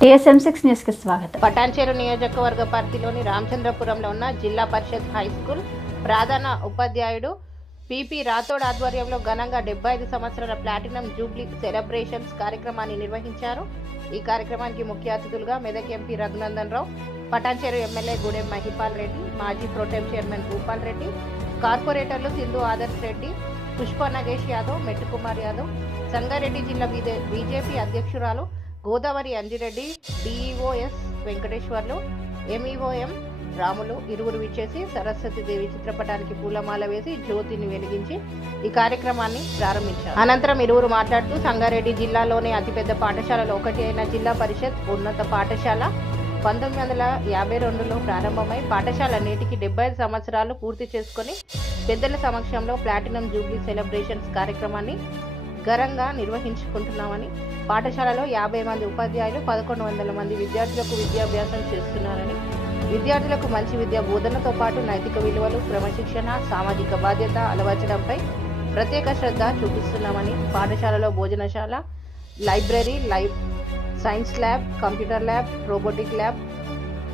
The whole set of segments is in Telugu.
టీఎస్ఎం సిక్స్ న్యూస్కి స్వాగతం. పటాన్చేరు నియోజకవర్గ పరిధిలోని రామచంద్రపురంలో ఉన్న జిల్లా పరిషత్ హై స్కూల్ ప్రధాన ఉపాధ్యాయుడు పిపి రాథోడ్ ఆధ్వర్యంలో ఘనంగా డెబ్బై ఐదు సంవత్సరాల ప్లాటినం జూబ్లీ సెలబ్రేషన్స్ కార్యక్రమాన్ని నిర్వహించారు. ఈ కార్యక్రమానికి ముఖ్య అతిథులుగా మెదక్ ఎంపీ రఘునందన్ రావు పటాన్చేరు ఎమ్మెల్యే గూడెం మహిపాల్ రెడ్డి మాజీ ప్రోటెం చైర్మన్ భూపాల్ రెడ్డి కార్పొరేటర్లు సింధు ఆదర్శ్ రెడ్డి పుష్ప నగేష్ యాదవ్ మెట్టుకుమార్ యాదవ్ సంగారెడ్డి జిల్లా బీజేపీ అధ్యక్షురాలు గోదావరి అంజిరెడ్డి డిఈఓఎస్ వెంకటేశ్వర్లు ఎంఈఓఎం రాములు ఇరువురు విచ్చేసి సరస్వతి దేవి చిత్రపటానికి పూలమాల వేసి జ్యోతిని వెలిగించి ఈ కార్యక్రమాన్ని ప్రారంభించారు. అనంతరం ఇరువురు మాట్లాడుతూ సంగారెడ్డి జిల్లాలోనే అతిపెద్ద పాఠశాలలో ఒకటి అయిన జిల్లా పరిషత్ ఉన్నత పాఠశాల పంతొమ్మిది వందల యాభై రెండులో ప్రారంభమై పాఠశాల నేటికి డెబ్బై ఐదు సంవత్సరాలు పూర్తి చేసుకొని పెద్దల సమక్షంలో ప్లాటినం జూబ్లీ సెలబ్రేషన్స్ కార్యక్రమాన్ని ఘనంగా నిర్వహించుకుంటున్నామని పాఠశాలలో యాభై మంది ఉపాధ్యాయులు పదకొండు వందల మంది విద్యార్థులకు విద్యాభ్యాసం చేస్తున్నారని విద్యార్థులకు మంచి విద్యా బోధనతో పాటు నైతిక విలువలు క్రమశిక్షణ సామాజిక బాధ్యత అలవర్చడంపై ప్రత్యేక శ్రద్ధ చూపిస్తున్నామని పాఠశాలలో భోజనశాల library lib science lab computer lab robotic lab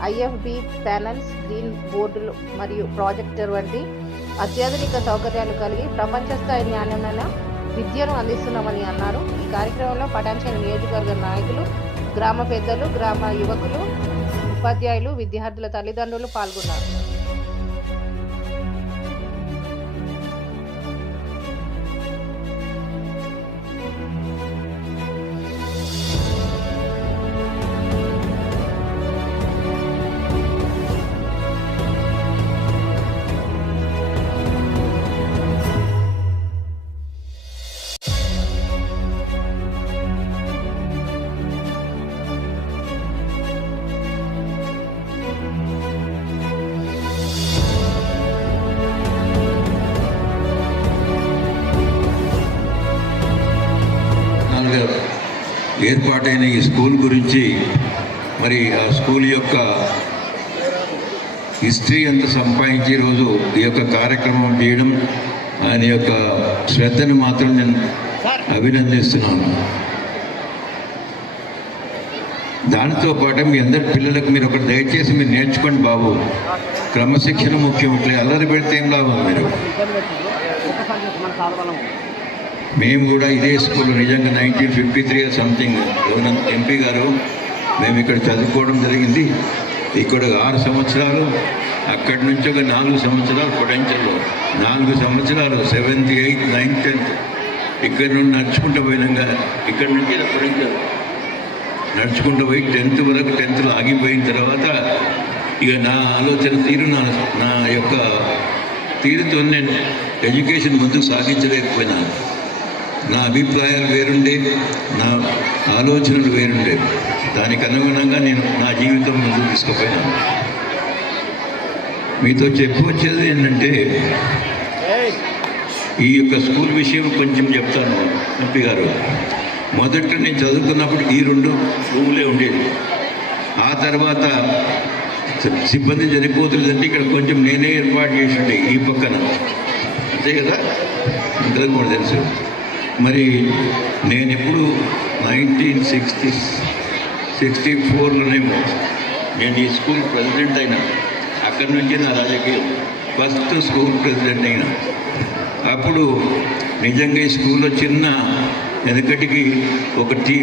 IFB panels green బోర్డులు మరియు ప్రాజెక్టర్ వంటి అత్యాధునిక సౌకర్యాలు కలిగి ప్రపంచ స్థాయి నాణ్యమైన విద్యను అందిస్తున్నామని అన్నారు. ఈ కార్యక్రమంలో పటాన్చేరు నియోజకవర్గ నాయకులు గ్రామ పెద్దలు గ్రామ యువకులు ఉపాధ్యాయులు విద్యార్థుల తల్లిదండ్రులు పాల్గొన్నారు. ఏర్పాటైన ఈ స్కూల్ గురించి మరి ఆ స్కూల్ యొక్క హిస్టరీ అంత సంపాదించి ఈరోజు ఈ యొక్క కార్యక్రమం చేయడం ఆయన యొక్క శ్రద్ధను మాత్రం నేను అభినందిస్తున్నాను. దానితో పాటు మీ అందరి పిల్లలకు మీరు ఒకటి దయచేసి మీరు నేర్చుకోండి బాబు. క్రమశిక్షణ ముఖ్యం ఇట్లా అల్లరి పెడితే ఏం లాభం మీరు? మేము కూడా ఇదే స్కూల్ నిజంగా nineteen fifty three something MP గారు మేము ఇక్కడ చదువుకోవడం జరిగింది. ఇక్కడ ఆరు సంవత్సరాలు అక్కడి నుంచి ఒక నాలుగు సంవత్సరాలు పొటెన్షియల్ నాలుగు సంవత్సరాలు సెవెంత్ ఎయిత్ నైన్త్ టెన్త్ ఇక్కడ నుండి నడుచుకుంటూ పోయినాక ఇక్కడ నుంచి పొటెన్షియల్ నడుచుకుంటూ పోయి టెన్త్ వరకు టెన్త్లో ఆగిపోయిన తర్వాత ఇక నా ఆలోచన తీరు నా నా యొక్క తీరుతో నేను ఎడ్యుకేషన్ ముందుకు సాగించలేకపోయినాను. నా అభిప్రాయాలు వేరుండే నా ఆలోచనలు వేరుండే. దానికి అనుగుణంగా నేను నా జీవితం ముందు తీసుకుపోయినాను మీతో చెప్పొచ్చేది ఏంటంటే ఈ యొక్క స్కూల్ విషయం కొంచెం చెప్తాను ఎంపీ గారు. మొదట నేను చదువుకున్నప్పుడు ఈ రెండు రూములే ఉండేది ఆ తర్వాత సిబ్బంది చనిపోతుందంటే ఇక్కడ కొంచెం నేనే ఏర్పాటు చేసి ఉండే ఈ పక్కన. అంతే కదా? ఇంతకు కూడా తెలుసు. మరి నేను ఎప్పుడు నైన్టీన్ సిక్స్టీ సిక్స్టీ ఫోర్లోనేమో నేను ఈ స్కూల్ ప్రెసిడెంట్ అయినా అక్కడి నుంచి నా రాజకీయం. ఫస్ట్ స్కూల్ ప్రెసిడెంట్ అయినా. అప్పుడు నిజంగా ఈ స్కూల్లో చిన్న వెనకటికి ఒక టీ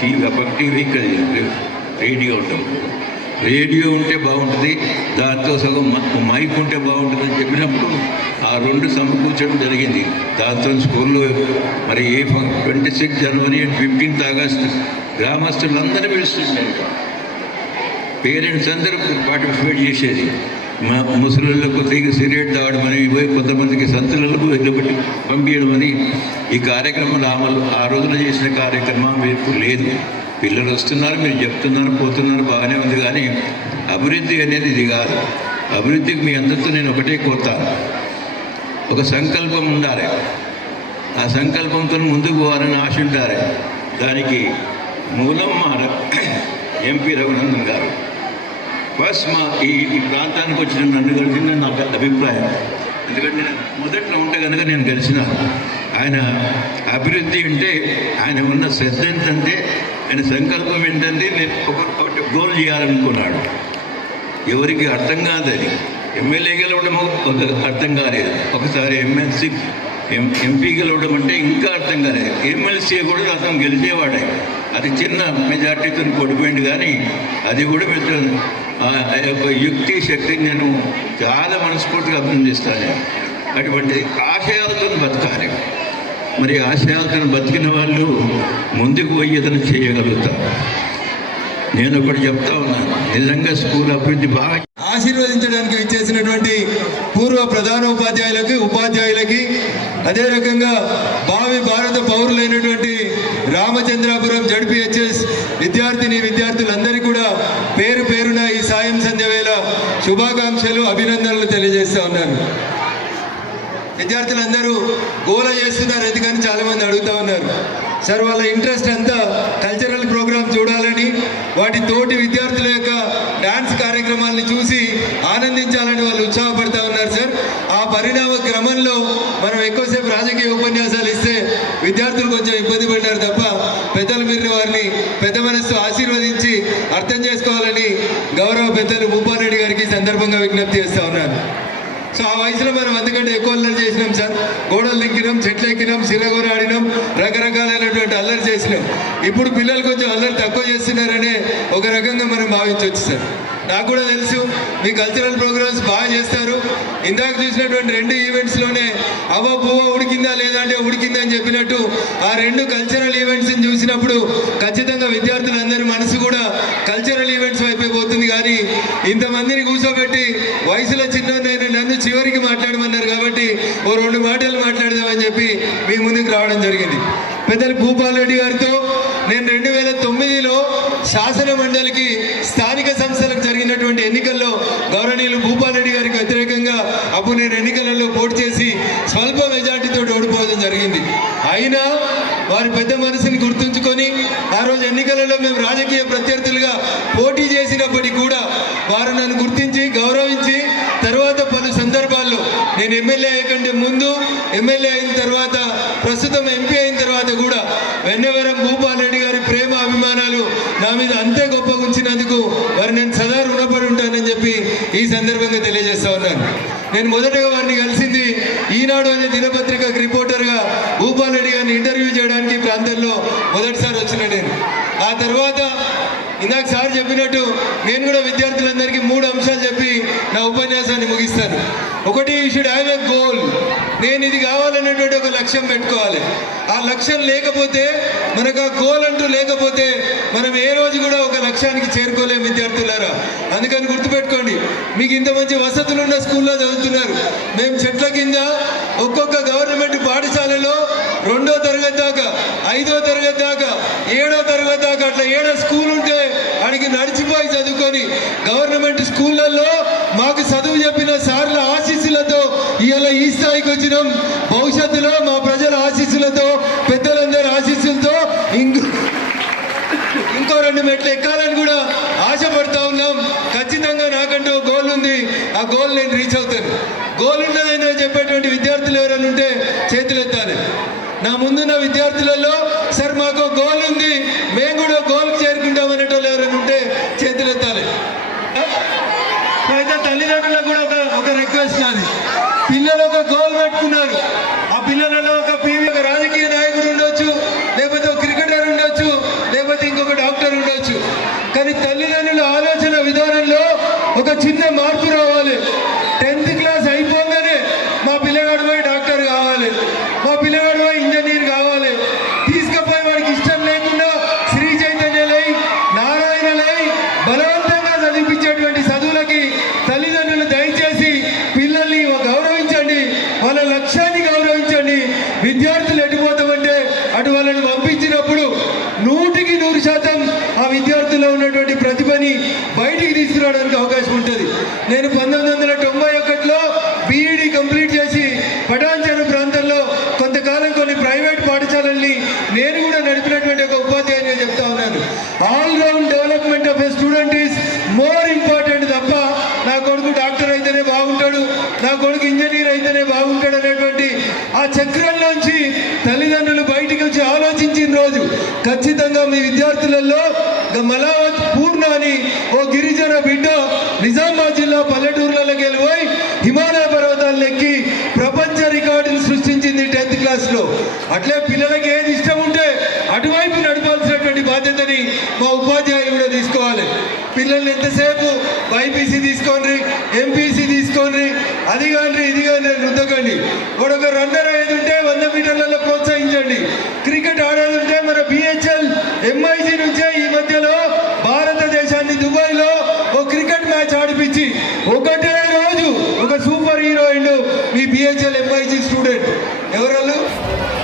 టీవీ టీవీ కదా రేడియో ఉంటాం రేడియో ఉంటే బాగుంటుంది దాంతో సగం మైక్ ఉంటే బాగుంటుంది అని చెప్పినప్పుడు రెండు సమకూర్చడం జరిగింది. దాంతో స్కూల్లో మరి ఏ twenty six January and fifteenth August గ్రామస్తులందరూ పిలుస్తుంటారు పేరెంట్స్ అందరూ పార్టిసిపేట్ చేసేది. మా ముసలిళ్ళకు తీగ సిగరెట్ అని పోయి కొంతమందికి సంతులకు ఇదొకటి పంపించడమని ఈ కార్యక్రమం అమలు ఆ రోజున చేసిన కార్యక్రమం మీకు లేదు. పిల్లలు వస్తున్నారు మీరు చెప్తున్నారు పోతున్నారు బాగానే ఉంది కానీ అభివృద్ధి అనేది ఇది కాదు. అభివృద్ధికి మీ అందరితో నేను ఒకటే కోరుతాను. ఒక సంకల్పం ఉండాలి. ఆ సంకల్పంతో ముందుకు పోవాలని ఆశ ఉండాలి. దానికి మూలం మా ఎంపీ రఘునందన్ గారు. ఫస్ట్ మా ఈ ప్రాంతానికి వచ్చిన నన్ను కలిసిన నాకు అభిప్రాయం. ఎందుకంటే నేను మొదట్లో ఉంటే కనుక నేను గెలిచిన. ఆయన అభివృద్ధి అంటే ఆయన ఉన్న శ్రద్ధ ఏంటంటే ఆయన సంకల్పం ఏంటంటే నేను ఒక గోల్ చేయాలనుకున్నాడు. ఎవరికి అర్థం కాదు అది ఎమ్మెల్యేగా గెలవడం ఒక అర్థం కాలేదు. ఒకసారి ఎమ్మెల్సీ ఎం ఎంపీ గెలవడం అంటే ఇంకా అర్థం కాలేదు. ఎమ్మెల్సీ కూడా అతను గెలిచేవాడే. అది చిన్న మెజార్టీతో కొడిపోయింది కానీ అది కూడా మీరు ఆ ఆ యొక్క యుక్తి శక్తిని నేను చాలా మనస్ఫూర్తిగా అభినందిస్తాను అటువంటి ఆశయాలతో బతకాలి. మరి ఆశయాలతో బతికిన వాళ్ళు ముందుకు పోయి ఏదైనా చేయగలుగుతారు. నేను ఒకటి చెప్తా ఉన్నాను నిజంగా స్కూల్ అభివృద్ధి బాగా ఆశీర్వదించడానికి ఇచ్చేసినటువంటి పూర్వ ప్రధాన ఉపాధ్యాయులకి ఉపాధ్యాయులకి అదే రకంగా భావి భారత పౌరులైనటువంటి రామచంద్రాపురం జడ్పిహెచ్ఎస్ విద్యార్థిని విద్యార్థులందరికీ కూడా పేరు పేరున ఈ సాయం సంధ్య వేళ శుభాకాంక్షలు అభినందనలు తెలియజేస్తా ఉన్నాను. విద్యార్థులందరూ గోల చేస్తున్నారు ఎందుకని చాలా మంది అడుగుతా ఉన్నారు. సార్ వాళ్ళ ఇంట్రెస్ట్ అంతా కల్చరల్ ప్రోగ్రామ్ చూడాలని వాటి తోటి విద్యార్థుల యొక్క డాన్స్ కార్యక్రమాలను చూసి ఆనందించాలని వాళ్ళు ఉత్సాహపడతా ఉన్నారు సార్. ఆ పరిణామ క్రమంలో మనం ఎక్కువసేపు రాజకీయ ఉపన్యాసాలు ఇస్తే విద్యార్థులు కొంచెం ఇబ్బంది పడినారు తప్ప పెద్దలు మీరు వారిని పెద్ద మనస్సు ఆశీర్వదించి అర్థం చేసుకోవాలని గౌరవ పెద్దలు భూపారెడ్డి గారికి సందర్భంగా విజ్ఞప్తి చేస్తా ఉన్నాను. సో ఆ వయసులో మనం అందుకంటే ఎక్కువ అల్లరి చేసినాం సార్. గోడలు ఎక్కినాం చెట్లు ఎక్కినాం సిరగోర ఆడినాం రకరకాలైనటువంటి అల్లరి చేసినాం. ఇప్పుడు పిల్లలు కొంచెం అల్లరి తక్కువ చేస్తున్నారనే ఒక రకంగా మనం భావించవచ్చు సార్. నాకు కూడా తెలుసు మీ కల్చరల్ ప్రోగ్రామ్స్ బాగా చేస్తారు. ఇందాక చూసినటువంటి రెండు ఈవెంట్స్లోనే అవ పువ్వ ఉడికిందా లేదా అంటే ఉడికిందా అని చెప్పినట్టు ఆ రెండు కల్చరల్ ఈవెంట్స్ని చూసినప్పుడు ఖచ్చితంగా విద్యార్థులందరి మనసు కూడా కల్చరల్ ఈవెంట్స్ వైపే పోతుంది. కానీ ఇంతమందిని కూర్చోబెట్టి వయసులో చిన్న నేను నన్ను చివరికి మాట్లాడమన్నారు కాబట్టి ఓ రెండు మాటలు మాట్లాడదామని చెప్పి మీ ముందుకు రావడం జరిగింది. పెద్దలు భూపాల్ రెడ్డి గారితో నేను రెండు వేల తొమ్మిదిలో శాసన మండలికి స్థానిక సంస్థలకు జరిగినటువంటి ఎన్నికల్లో గౌరవనీయులు భూపాల్ రెడ్డి గారికి వ్యతిరేకంగా అప్పుడు నేను ఎన్నికలలో పోటీ చేసి స్వల్ప మెజార్టీతో ఓడిపోవడం జరిగింది. అయినా వారి పెద్ద మనసుని గుర్తుంచుకొని ఆ రోజు ఎన్నికలలో మేము రాజకీయ ప్రత్యర్థులుగా పోటీ చేసినప్పటికీ కూడా వారు నన్ను గుర్తించి గౌరవ నేను ఎమ్మెల్యే అయ్యకంటే ముందు ఎమ్మెల్యే అయిన తర్వాత ప్రస్తుతం ఎంపీ అయిన తర్వాత కూడా వెన్నవరం భూపాల్ రెడ్డి గారి ప్రేమ అభిమానాలు నా మీద అంతే గొప్పగా ఉంచినందుకు వారు నేను సదా రుణపడి ఉంటానని చెప్పి ఈ సందర్భంగా తెలియజేస్తా ఉన్నాను. నేను మొదటగా వారిని కలిసింది ఈనాడు అనే దినపత్రికకు రిపోర్టర్గా భూపాల్ రెడ్డి గారిని ఇంటర్వ్యూ చేయడానికి ప్రాంతంలో మొదటిసారి వచ్చిన నేను. ఆ తర్వాత ఇందాక సార్ చెప్పినట్టు నేను కూడా విద్యార్థులందరికీ మూడు అంశాలు చెప్పి నా ఉపన్యాసాన్ని ముగిస్తాను. ఒకటి షుడ్ హ్యావ్ ఎ గోల్ నేను ఇది కావాలనేటువంటి ఒక లక్ష్యం పెట్టుకోవాలి. ఆ లక్ష్యం లేకపోతే మనకు ఆ గోల్ అంటూ లేకపోతే మనం ఏ రోజు కూడా ఒక లక్ష్యానికి చేరుకోలేము విద్యార్థులారా. అందుకని గుర్తుపెట్టుకోండి మీకు ఇంత మంచి వసతులు ఉన్న స్కూల్లో చదువుతున్నారు. మేము చెట్ల కింద ఒక్కొక్క గవర్నమెంట్ పాఠశాలలో రెండో తరగతి దాకా ఐదో తరగతి దాకా ఏడో తరగతి దాకా అట్లా ఏడో స్కూల్ ఉంటే అడిగి నడిచిపోయి చదువుకొని గవర్నమెంట్ స్కూళ్ళల్లో మాకు చదువు చెప్పిన సార్ల ఆశీస్సులతో ఇవాళ ఈ స్థాయికి వచ్చినాం. భవిష్యత్తులో మా ప్రజల ఆశీస్సులతో పెద్దలందరి ఆశీస్సులతో ఇంకో ఇంకో రెండు మెట్లు ఎక్కాలని కూడా ఆశపడతా ఉన్నాం. ఖచ్చితంగా నాకంటూ గోల్ ఉంది. ఆ గోల్ నేను రీచ్ అవుతాను. గోల్ ఉన్నదైనా చెప్పేటువంటి విద్యార్థులు ఎవరైనా ఉంటే చేతులు ఎత్తాలి నా ముందున్న విద్యార్థులలో సార్ మాకు గోల్ ఉంది. మేము కూడా గోల్ చేరుకుంటాం అనేటోళ్ళు ఎవరైనా ఉంటే చేతులెత్తాలి. అయితే తల్లిదండ్రులకు కూడా ఒక ఒక రిక్వెస్ట్ నాది. పిల్లలు ఒక గోల్ పెట్టుకున్నారు. ఆ పిల్లలలో ఒక పీవీ ఒక రాజకీయ నాయకుడు ఉండొచ్చు లేకపోతే ఒక క్రికెటర్ ఉండొచ్చు లేకపోతే ఇంకొక డాక్టర్ ఉండొచ్చు. కానీ తల్లిదండ్రుల ఆలోచన విధానంలో ఒక చిన్న మార్పు రావాలి టెన్త్ క్లాస్ అయిపోగానే మా పిల్లగాడు పోయి డాక్టర్ కావాలి మా పిల్లగాడు పోయి ఇంజనీర్ కావాలి తీసుకుపోయి వాడికి ఇష్టం లేకుండా శ్రీ చైతన్యలై నారాయణలై బలవంతంగా చదివించేటువంటి చదువులకి తల్లిదండ్రులు దయచేసి పిల్లల్ని గౌరవించండి వాళ్ళ లక్ష్యాన్ని గౌరవించండి విద్యార్థులు ఎటుపోతామంటే అటు వాళ్ళని పంపించినప్పుడు నూటికి నూరు శాతం ఆ విద్యార్థుల్లో ఉన్నటువంటి ప్రతిభని బయటికి తీసుకురావడానికి అవకాశం ఉంటుంది నేను పంతొమ్మిది వందల తొంభై ఒకటిలో బీఈడి కంప్లీట్ చేసి పటాన్చెరు ప్రాంతంలో కొంతకాలం కొన్ని ప్రైవేట్ పాఠశాలల్ని నేను కూడా నడిపినటువంటి ఒక ఉపాధ్యాయునిగా చెప్తా ఉన్నాను all round development of a student is more important తప్ప నా కొడుకు డాక్టర్ అయితేనే బాగుంటాడు నా కొడుకు ఇంజనీర్ అయితేనే బాగుంటాడు అనేటువంటి చక్రం నుంచి తల్లిదండ్రులు బయటికి వచ్చి ఆలోచించిన రోజు ఖచ్చితంగా మీ విద్యార్థులలో మలావత్ పూర్ణ అని ఓ గిరిజన బిడ్డ నిజామాబాద్ జిల్లా పల్లెటూర్లలోకి వెళ్ళిపోయి హిమాలయ పర్వతాలు ఎక్కి ప్రపంచ రికార్డును సృష్టించింది టెన్త్ క్లాస్లో అట్లే పిల్లలకి ఏది ఇష్టం ఉంటే అటువైపు నడపాల్సినటువంటి బాధ్యతని మా ఉపాధ్యాయులు కూడా తీసుకోవాలి. పిల్లల్ని ఎంతసేపు బైపీసీ తీసుకోండి ఎంపీసీ తీసుకోండి అది కానీ ఇది కానీ రుద్దకండి. వాడు ఒక రన్నర్ అయ్యేది ఉంటే వంద మీటర్లలో ప్రోత్సహించండి. క్రికెట్ ఆడాలంటే మన బిహెచ్ఎల్ ఎంఐసి నుంచే ఈ మధ్యలో భారతదేశాన్ని దుబాయ్లో ఓ క్రికెట్ మ్యాచ్ ఆడిపించి ఒకటే రోజు ఒక సూపర్ హీరోయిన్ మీ బిహెచ్ఎల్ ఎంఐసి స్టూడెంట్. ఎవరు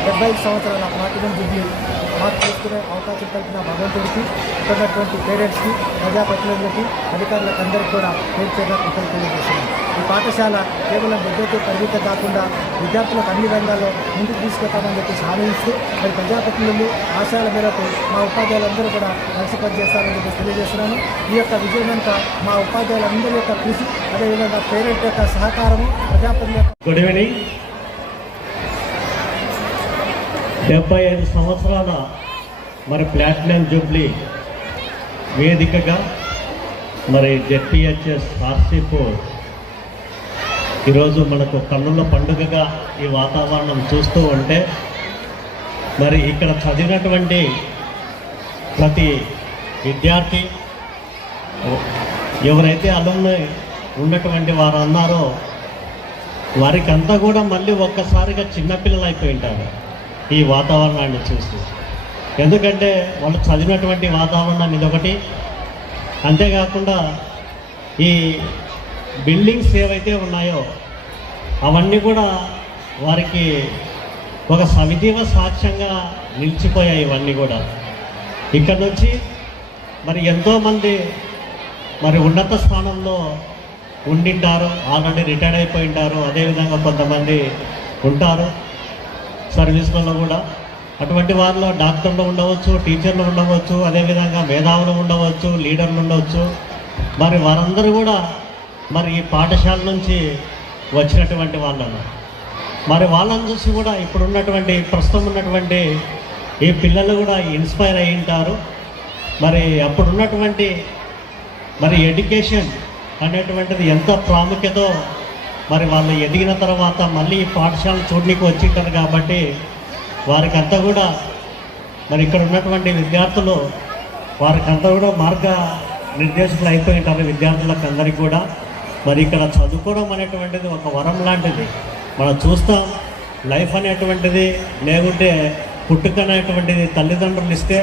డెబ్బై సంవత్సరాల ప్లాటినం చేసుకునే అవకాశం కల్పిన భగవంతుడికి ఇక్కడ ఉన్నటువంటి పేరెంట్స్కి ప్రజాప్రతినిధులకి అధికారులకు అందరికీ కూడా పేర్చేగా కృతజ్ఞతలు తెలియజేస్తున్నాం ఈ పాఠశాల కేవలం విద్యతో పరిమితం కాకుండా విద్యార్థులకు అన్ని రంగాల్లో ముందుకు తీసుకెళ్తామని చెప్పేసి హామీ మరి ప్రజాప్రతినిధులు ఆశయాల మేరకు మా ఉపాధ్యాయులందరూ కూడా కలిసి పనిచేస్తారని చెప్పేసి తెలియజేస్తున్నాను. ఈ యొక్క విజయం వెనుక మా ఉపాధ్యాయులందరి యొక్క కృషి అదేవిధంగా పేరెంట్ యొక్క సహకారము ప్రజాప్రతినిధుల గుడ్ ఈవినింగ్ డెబ్బై ఐదు సంవత్సరాల మరి ప్లాటినం జూబ్లీ వేదికగా మరి జెడ్పిహెచ్ఎస్ ఆర్సీపు ఈరోజు మనకు కన్నుల పండుగగా ఈ వాతావరణం చూస్తూ ఉంటే మరి ఇక్కడ చదివినటువంటి ప్రతి విద్యార్థి ఎవరైతే అలుమ్ని ఉన్నటువంటి వారు అన్నారో వారికంతా కూడా మళ్ళీ ఒక్కసారిగా చిన్నపిల్లలు అయిపోయి ఉంటారు. ఈ వాతావరణాన్ని చూస్తూ ఎందుకంటే వాళ్ళు చదివినటువంటి వాతావరణం ఇదొకటి. అంతేకాకుండా ఈ బిల్డింగ్స్ ఏవైతే ఉన్నాయో అవన్నీ కూడా వారికి ఒక సవిధీవ సాక్ష్యంగా నిలిచిపోయాయి ఇవన్నీ కూడా. ఇక్కడ నుంచి మరి ఎంతోమంది మరి ఉన్నత స్థానంలో ఉండింటారు ఆల్రెడీ రిటైర్డ్ అయిపోయి ఉంటారు అదేవిధంగా కొంతమంది ఉంటారు. సర్వీస్లలో కూడా. అటువంటి వారిలో డాక్టర్లు ఉండవచ్చు టీచర్లు ఉండవచ్చు అదేవిధంగా మేధావులు ఉండవచ్చు లీడర్లు ఉండవచ్చు. మరి వారందరూ కూడా మరి ఈ పాఠశాల నుంచి వచ్చినటువంటి వాళ్ళను. మరి వాళ్ళని చూసి కూడా ఇప్పుడు ఉన్నటువంటి ప్రస్తుతం ఉన్నటువంటి ఈ పిల్లలు కూడా ఇన్స్పైర్ అయి ఉంటారు. మరి అప్పుడు ఉన్నటువంటి మరి ఎడ్యుకేషన్ అనేటువంటిది ఎంత ప్రాముఖ్యతో మరి వాళ్ళు ఎదిగిన తర్వాత మళ్ళీ ఈ పాఠశాల చూడడానికి వచ్చింటారు కాబట్టి వారికి అంతా కూడా మరి ఇక్కడ ఉన్నటువంటి విద్యార్థులు వారికి అంతా కూడా మార్గ నిర్దేశకులు అయిపోయి ఉంటారు విద్యార్థులకు అందరికీ కూడా. మరి ఇక్కడ చదువుకోవడం అనేటువంటిది ఒక వరం లాంటిది. మనం చూస్తాం లైఫ్ అనేటువంటిది లేకుంటే పుట్టుక అనేటువంటిది తల్లిదండ్రులు ఇస్తే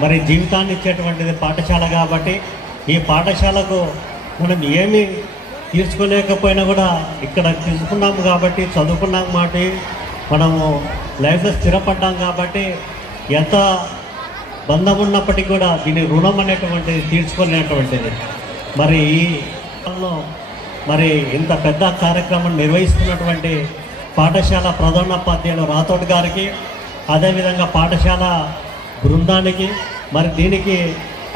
మరి జీవితాన్ని ఇచ్చేటువంటిది పాఠశాల కాబట్టి ఈ పాఠశాలకు మనం ఏమి తీర్చుకోలేకపోయినా కూడా ఇక్కడ తీసుకున్నాం కాబట్టి చదువుకున్నాం కాబట్టి మనము లైఫ్లో స్థిరపడ్డాం కాబట్టి ఎంత బంధం ఉన్నప్పటికీ కూడా దీని రుణం అనేటువంటిది తీర్చుకోలేనటువంటిది. మరి ఈ కాలంలో మరి ఇంత పెద్ద కార్యక్రమం నిర్వహిస్తున్నటువంటి పాఠశాల ప్రధానోపాధ్యాయులు రాథోడ్ గారికి అదేవిధంగా పాఠశాల బృందానికి మరి దీనికి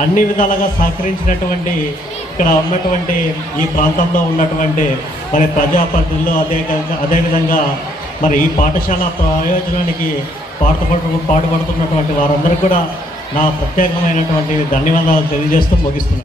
అన్ని విధాలుగా సహకరించినటువంటి ఇక్కడ ఉన్నటువంటి ఈ ప్రాంతంలో ఉన్నటువంటి మరి ప్రజాప్రతినిధులు అదే అదేవిధంగా మరి ఈ పాఠశాల ప్రయోజనానికి పాటుపడు పాటుపడుతున్నటువంటి వారందరూ కూడా నా ప్రత్యేకమైనటువంటి ధన్యవాదాలు తెలియజేస్తూ ముగిస్తున్నాను.